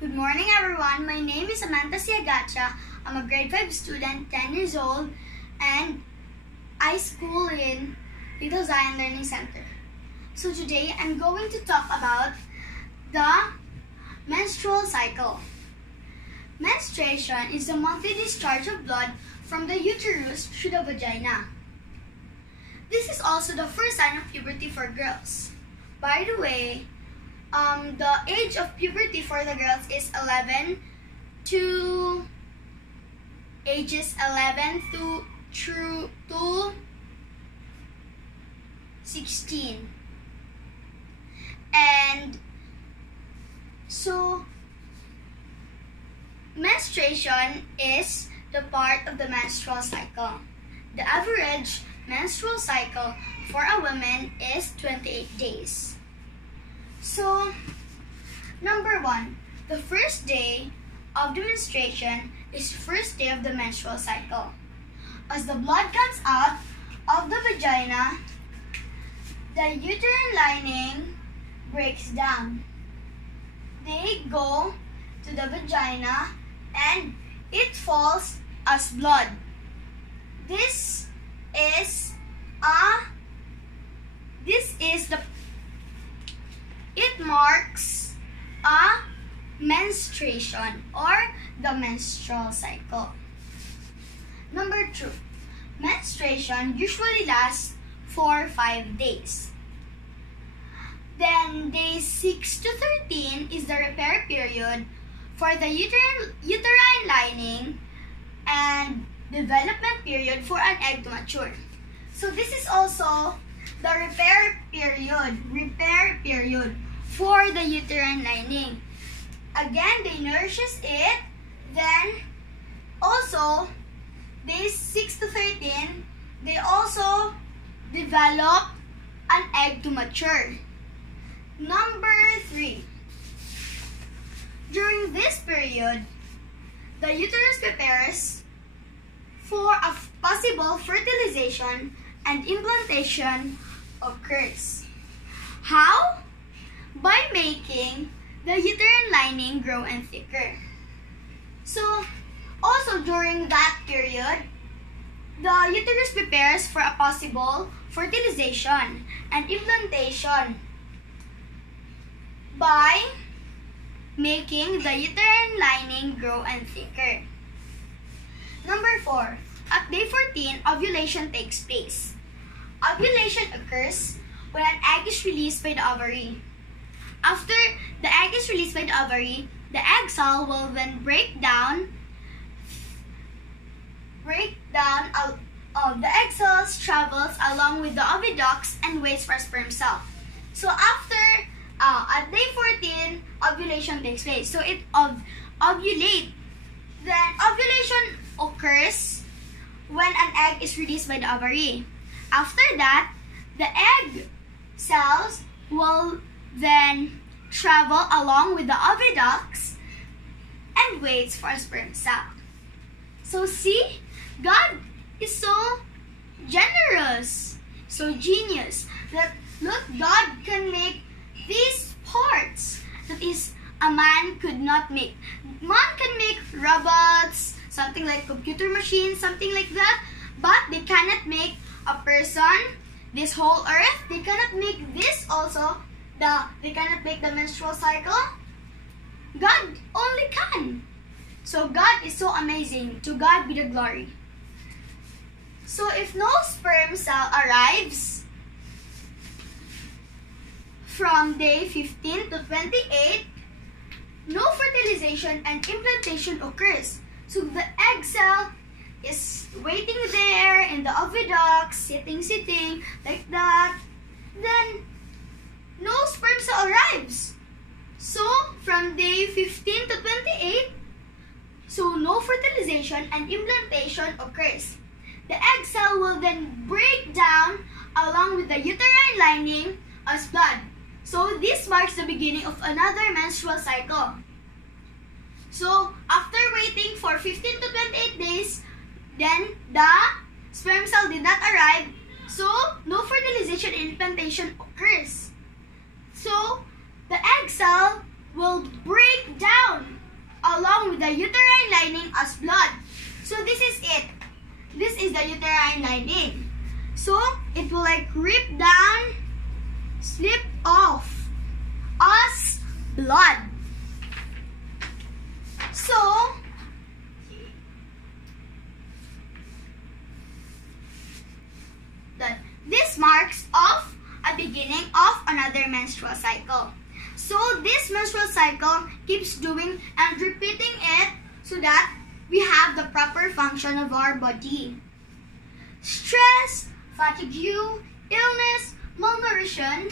Good morning, everyone. My name is Samantha Siagacha. I'm a grade 5 student, 10 years old, and I school in Little Zion Learning Center. So today, I'm going to talk about the menstrual cycle. Menstruation is the monthly discharge of blood from the uterus to the vagina. This is also the first sign of puberty for girls. By the way, the age of puberty for the girls is 11 to 16. And so menstruation is the part of the menstrual cycle. The average menstrual cycle for a woman is 28 days. So, number 1, the first day of the menstruation is the first day of the menstrual cycle. As the blood comes out of the vagina, the uterine lining breaks down. They go to the vagina and it falls as blood. It marks a menstruation or the menstrual cycle. Number 2, menstruation usually lasts for 5 days. Then days 6 to 13 is the repair period for the uterine lining and development period for an egg to mature. So this is also the repair period for the uterine lining. Again, they nourishes it. Then also days 6 to 13, they also develop an egg to mature. Number 3, during this period, the uterus prepares for a possible fertilization and implantation occurs. How? By making the uterine lining grow and thicker. So, also during that period, the uterus prepares for a possible fertilization and implantation by making the uterine lining grow and thicker. Number 4, at day 14, ovulation takes place. Ovulation occurs when an egg is released by the ovary. After the egg is released by the ovary, the egg cell will then break down. The egg cells travels along with the oviducts and waits for a sperm cell. So after at day 14, ovulation takes place. So it ovulates. Then ovulation occurs when an egg is released by the ovary. After that, the egg cells will then travel along with the oviducts and waits for a sperm cell. So see, God is so generous, so genius, that look, God can make these parts that is a man could not make. Man can make robots, something like computer machines, something like that, but they cannot make a person, this whole earth. They cannot make this also. They cannot make the menstrual cycle. God only can. So God is so amazing. To God be the glory. So if no sperm cell arrives from day 15 to 28, no fertilization and implantation occurs. So the egg cell is waiting there in the oviduct, sitting like that. Then no sperm cell arrives. So from day 15 to 28, so no fertilization and implantation occurs. The egg cell will then break down along with the uterine lining as blood. So this marks the beginning of another menstrual cycle. So after waiting for 15 to 28 days, then the sperm cell did not arrive. So no fertilization and implantation occurs. So the egg cell will break down the uterine lining as blood. So this is it. This is the uterine lining. So it will like rip down, slip off as blood. So this marks off a beginning of another menstrual cycle. So this menstrual cycle keeps doing and repeating it so that we have the proper function of our body. Stress, fatigue, illness, malnutrition,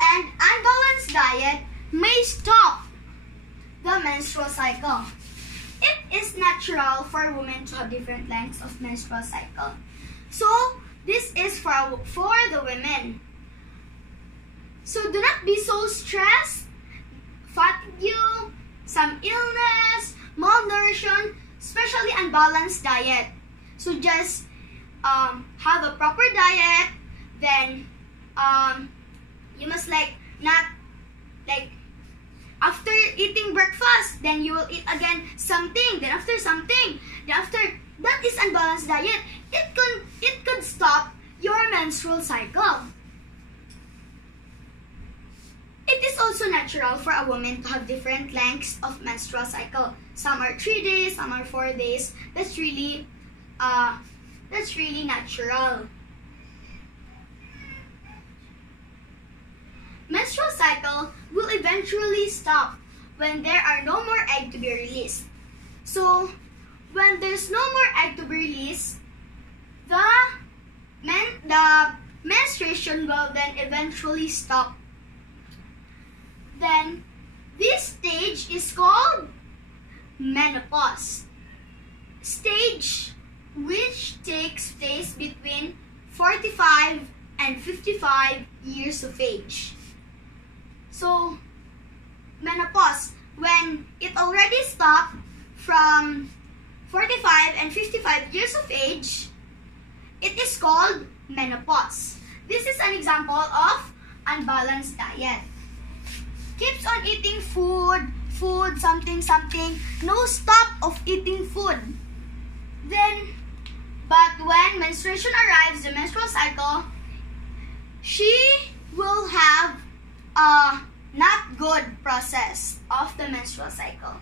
and unbalanced diet may stop the menstrual cycle. It is natural for women to have different lengths of menstrual cycle. So this is for the women. So do not be so stressed, fatigue, some illness, malnutrition, especially unbalanced diet. So just have a proper diet. Then you must not after eating breakfast, then you will eat again something, then after something, then after that is unbalanced diet. It could stop your menstrual cycle. It is also natural for a woman to have different lengths of menstrual cycle. Some are 3 days, some are 4 days. That's really natural. Menstrual cycle will eventually stop when there are no more egg to be released. So when there's no more egg to be released, the menstruation will then eventually stop. Then this stage is called menopause. Stage which takes place between 45 and 55 years of age. So menopause, when it already stopped from 45 and 55 years of age, it is called menopause. This is an example of unbalanced diet. Keeps on eating food, something, no stop of eating food. But when menstruation arrives, the menstrual cycle, she will have a not good process of the menstrual cycle.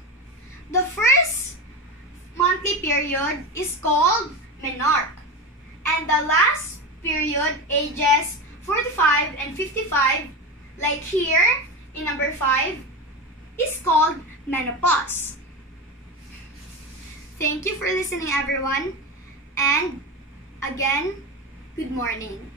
The first monthly period is called menarche, and the last period, ages 45 and 55, like here in number 5, is called menopause. Thank you for listening, everyone, and again, good morning.